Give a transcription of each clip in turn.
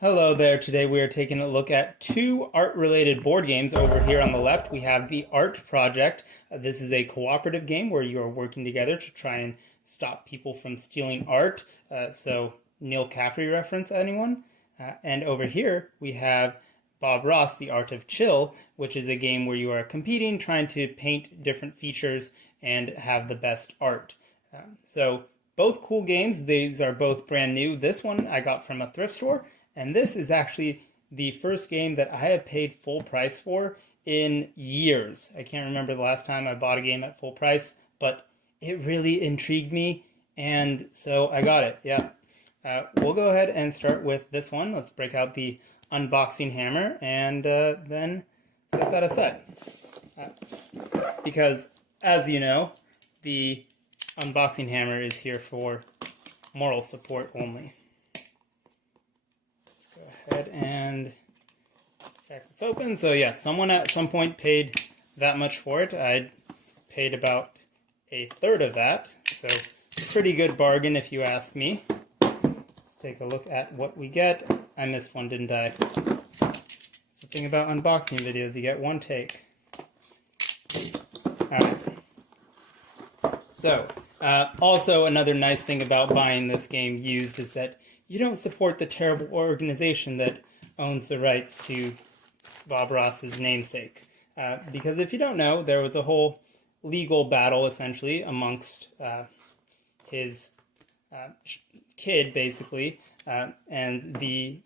Hello there. Today we are taking a look at two art-related board games. Over here on the left, we have the A.R.T project. This is a cooperative game where you are working together to try and stop people from stealing art. So Neil Caffrey reference, anyone? And over here, we have Bob Ross, The Art of Chill, which is a game where you are competing, trying to paint different features and have the best art. So both cool games. These are both brand new. This one I got from a thrift store. And this is actually the first game that I have paid full price for in years. I can't remember the last time I bought a game at full price, but it really intrigued me, and so I got it. Yeah. We'll go ahead and start with this one. Let's break out the unboxing hammer and then set that aside. Because, as you know, the unboxing hammer is here for moral support only. Go ahead and crack this open. So yeah, someone at some point paid that much for it. I paid about a third of that, so pretty good bargain if you ask me. Let's take a look at what we get. I missed one, didn't I? That's the thing about unboxing videos, you get one take. Alright. So, also another nice thing about buying this game used is that you don't support the terrible organization that owns the rights to Bob Ross's namesake. Because if you don't know, there was a whole legal battle, essentially, amongst his kid, basically, and the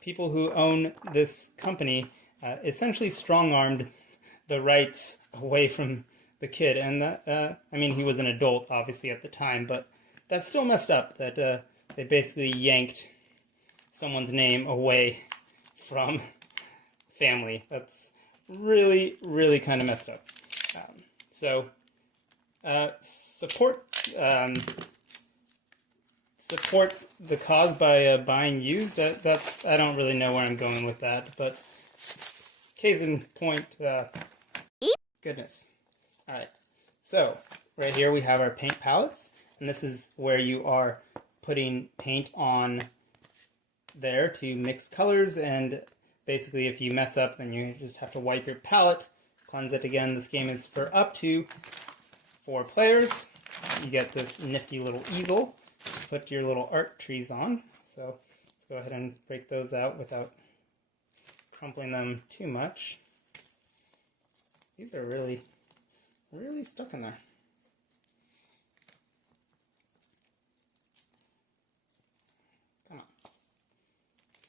people who own this company essentially strong-armed the rights away from the kid. And I mean, he was an adult, obviously, at the time, but that's still messed up, that they basically yanked someone's name away from family. That's really, really kind of messed up. Support the cause by buying used. That's I don't really know where I'm going with that, but case in point. Goodness. All right. So right here we have our paint palettes, and this is where you are putting paint on there to mix colors, and basically if you mess up then you just have to wipe your palette, cleanse it again. This game is for up to 4 players. You get this nifty little easel to put your little art trees on. So let's go ahead and break those out without crumpling them too much. These are really, really stuck in there.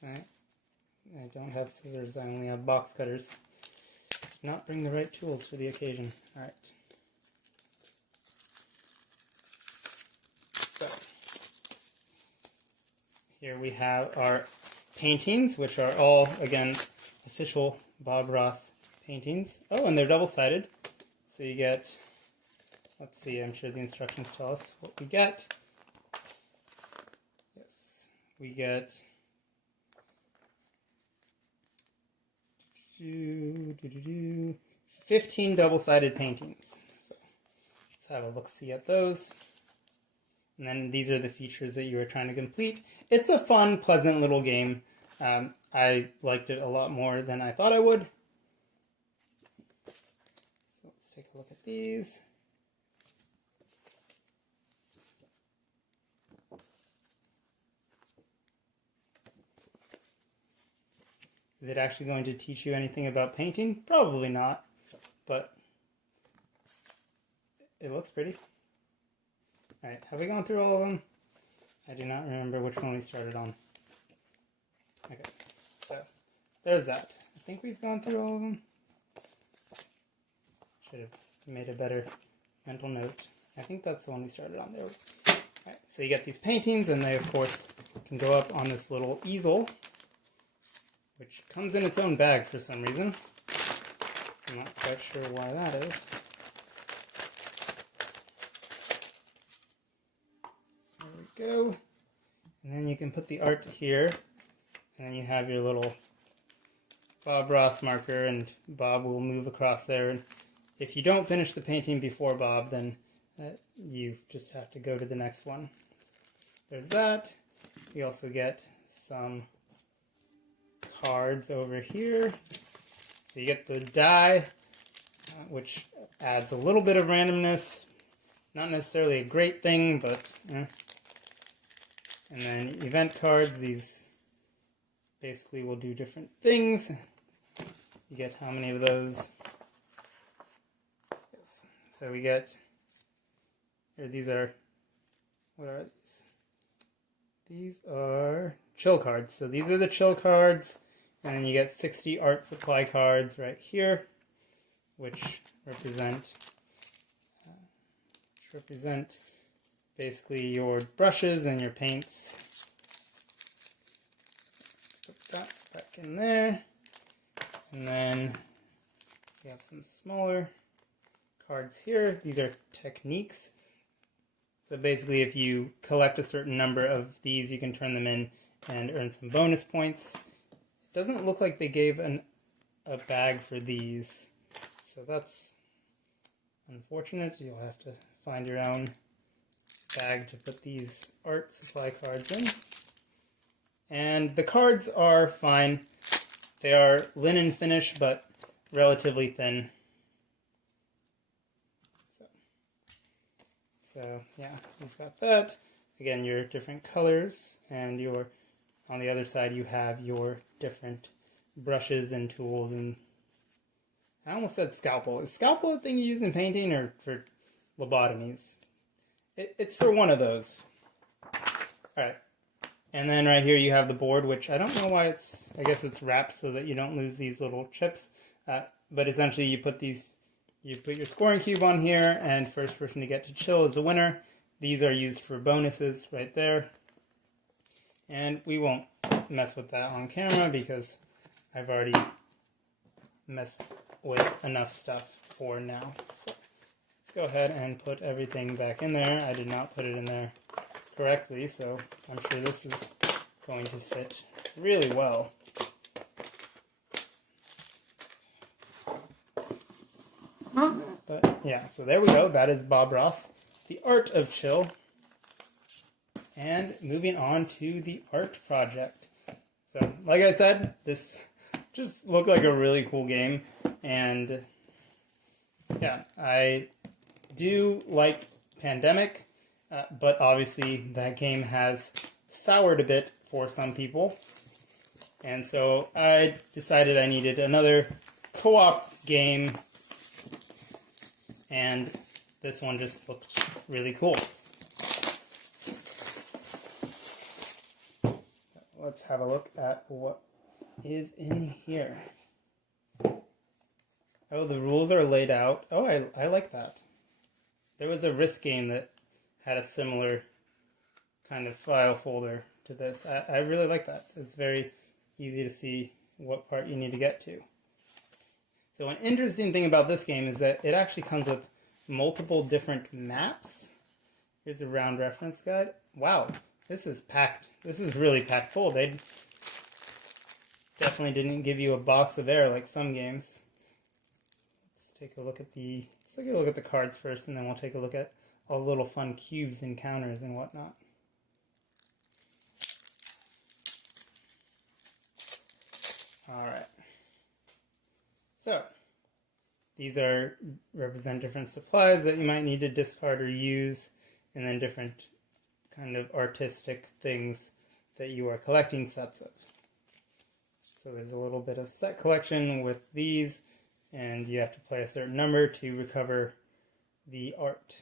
Alright, I don't have scissors, I only have box cutters. Did not bring the right tools for the occasion. Alright. So, here we have our paintings, which are all, again, official Bob Ross paintings. Oh, and they're double-sided. So you get, let's see, I'm sure the instructions tell us what we get. Yes, we get 15 double-sided paintings. So let's have a look-see at those. And then these are the features that you are trying to complete. It's a fun, pleasant little game. I liked it a lot more than I thought I would. So let's take a look at these. Is it actually going to teach you anything about painting? Probably not, but it looks pretty. Alright, have we gone through all of them? I do not remember which one we started on. Okay, so there's that. I think we've gone through all of them. Should have made a better mental note. I think that's the one we started on. There. Alright, so you get these paintings, and they, of course, can go up on this little easel, which comes in its own bag for some reason. I'm not quite sure why that is. There we go. And then you can put the art here, and then you have your little Bob Ross marker, and Bob will move across there. And if you don't finish the painting before Bob, then you just have to go to the next one. There's that. We also get some cards over here. So you get the die, which adds a little bit of randomness. Not necessarily a great thing, but and then event cards, these basically will do different things. You get how many of those? Yes. So we get, here these are, what are these? These are chill cards. So these are the chill cards, and then you get 60 art supply cards right here, which represent basically your brushes and your paints. Put that back in there. And then we have some smaller cards here. These are techniques. So basically if you collect a certain number of these, you can turn them in and earn some bonus points. It doesn't look like they gave a bag for these, so that's unfortunate. You'll have to find your own bag to put these art supply cards in. And the cards are fine. They are linen finish, but relatively thin. So yeah, you've got that. Again, your different colors, and on the other side you have your different brushes and tools. And I almost said scalpel. Is scalpel a thing you use in painting or for lobotomies? It's for one of those. Alright. And then right here you have the board, which I don't know why I guess it's wrapped so that you don't lose these little chips. But essentially you put your scoring cube on here, and first person to get to chill is the winner. These are used for bonuses right there. And we won't mess with that on camera because I've already messed with enough stuff for now. So let's go ahead and put everything back in there. I did not put it in there correctly, so I'm sure this is going to fit really well. But yeah, so there we go. That is Bob Ross, The Art of Chill. And moving on to the art project. So, like I said, this just looked like a really cool game. And yeah, I do like Pandemic, but obviously that game has soured a bit for some people. And so I decided I needed another co-op game. And this one just looked really cool. Let's have a look at what is in here. Oh, the rules are laid out. Oh, I like that. There was a Risk game that had a similar kind of file folder to this. I really like that. It's very easy to see what part you need to get to. So an interesting thing about this game is that it actually comes with multiple different maps. Here's a round reference guide. Wow, this is packed. This is really packed full. They definitely didn't give you a box of air like some games. Let's take a look at the cards first, and then we'll take a look at all the little fun cubes and counters and whatnot. Alright. So, these represent different supplies that you might need to discard or use, and then different kind of artistic things that you are collecting sets of. So there's a little bit of set collection with these, and you have to play a certain number to recover the art.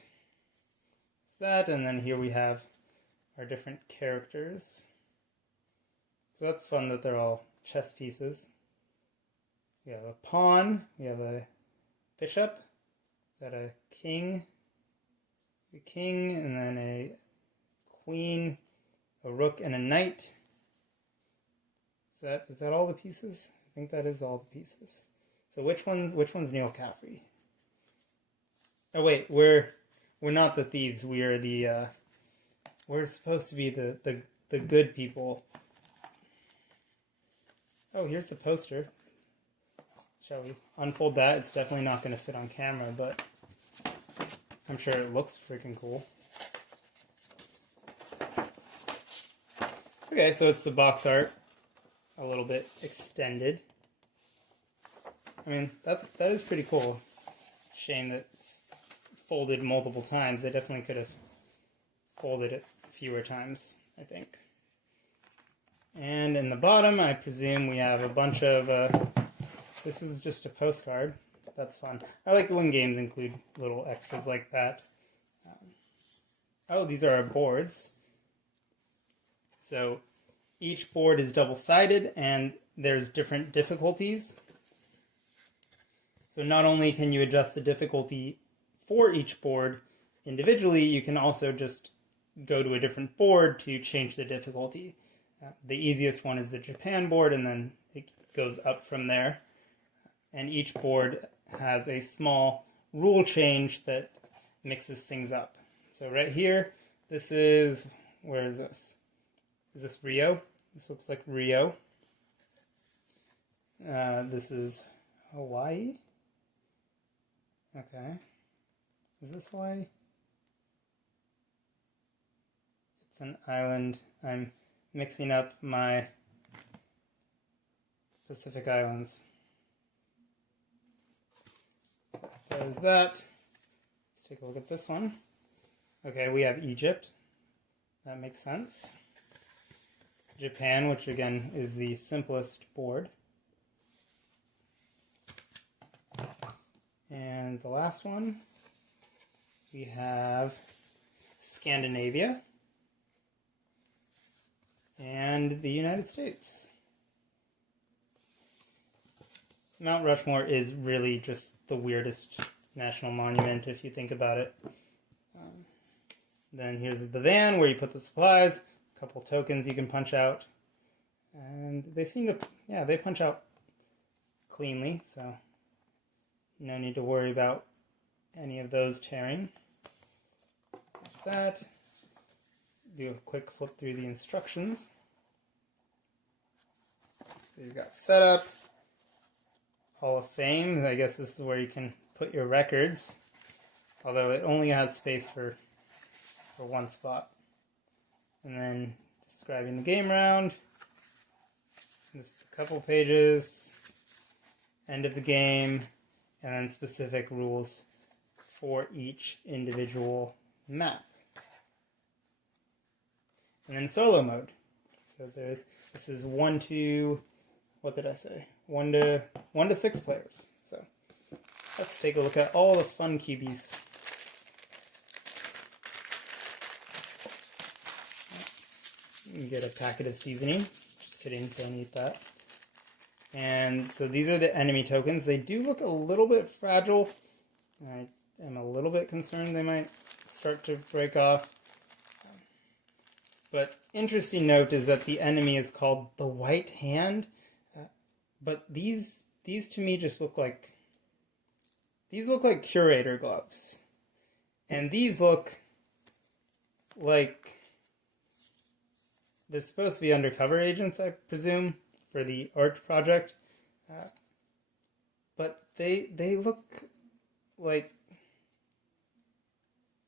That, and then here we have our different characters. So that's fun that they're all chess pieces. We have a pawn, we have a bishop, is that a king? A king, and then a queen, a rook, and a knight. Is that all the pieces? I think that is all the pieces. So which one's Neil Caffrey? Oh wait, we're not the thieves. We are the we're supposed to be the good people. Oh, here's the poster. Shall we unfold that? It's definitely not going to fit on camera, but I'm sure it looks freaking cool. Okay, so it's the box art. a little bit extended. I mean, that is pretty cool. Shame that it's folded multiple times. They definitely could have folded it fewer times, I think. And in the bottom, I presume we have a bunch of, this is just a postcard. That's fun. I like when games include little extras like that. Oh, these are our boards. So each board is double-sided and there's different difficulties. So not only can you adjust the difficulty for each board individually, you can also just go to a different board to change the difficulty. The easiest one is the Japan board, and then it goes up from there. And each board has a small rule change that mixes things up. So right here, this is, where is this? Is this Rio? This looks like Rio. This is Hawaii. Okay. Is this Hawaii? It's an island. I'm mixing up my Pacific Islands. So there's that. Let's take a look at this one. Okay, we have Egypt. That makes sense. Japan, which again is the simplest board. And the last one, we have Scandinavia and the United States. Mount Rushmore is really just the weirdest national monument if you think about it. Then here's the van where you put the supplies, a couple tokens you can punch out. And they seem to, yeah, they punch out cleanly, so no need to worry about any of those tearing. That's that. Let's do a quick flip through the instructions. So you've got setup, Hall of Fame. I guess this is where you can put your records, although it only has space for one spot. And then describing the game round. This is a couple pages. End of the game. And then specific rules for each individual map. And then solo mode. So this is 1 to, what did I say? 1 to 6 players. So let's take a look at all the fun cubies. You get a packet of seasoning. Just kidding, don't eat that. And so these are the enemy tokens. They do look a little bit fragile. I am a little bit concerned they might start to break off. But interesting note is that the enemy is called the White Hand. But these to me just look like, these look like curator gloves. And these look like they're supposed to be undercover agents, I presume, for the A.R.T project. But they look like,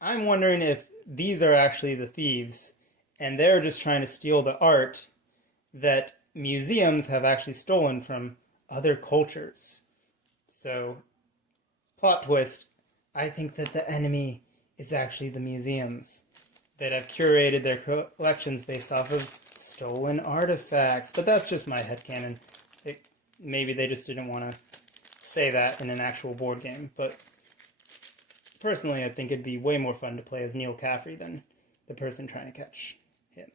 I'm wondering if these are actually the thieves and they're just trying to steal the art that museums have actually stolen from other cultures. So, plot twist, I think that the enemy is actually the museums that have curated their collections based off of stolen artifacts. But that's just my headcanon. Maybe they just didn't want to say that in an actual board game. But personally, I think it'd be way more fun to play as Neil Caffrey than the person trying to catch him.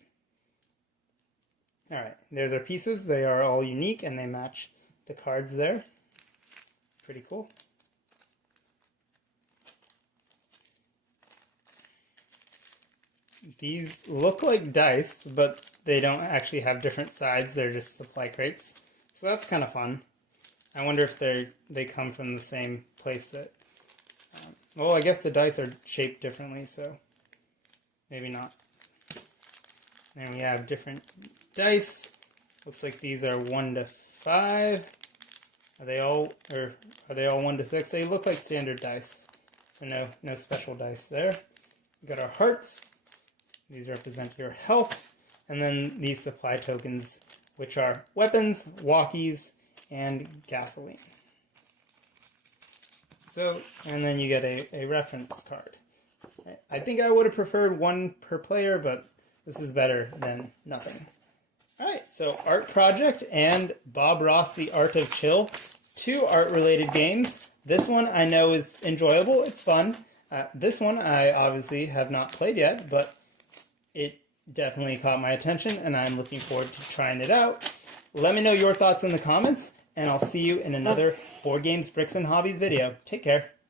Alright, there's our pieces. They are all unique and they match the cards there. Pretty cool. These look like dice, but they don't actually have different sides. They're just supply crates. So that's kind of fun. I wonder if they come from the same place that... well, I guess the dice are shaped differently, so maybe not. And we have different dice. Looks like these are 1 to 5. Are they all 1 to 6? They look like standard dice. So no special dice there. We got our hearts. These represent your health. And then these supply tokens which are weapons, walkies, and gasoline. So, and then you get a reference card. I think I would have preferred one per player, but this is better than nothing. Alright, so Art Project and Bob Ross, The Art of Chill. 2 art-related games. This one I know is enjoyable, it's fun. This one I obviously have not played yet, but it definitely caught my attention, and I'm looking forward to trying it out. Let me know your thoughts in the comments, and I'll see you in another Board Games, Bricks, and Hobbies video. Take care.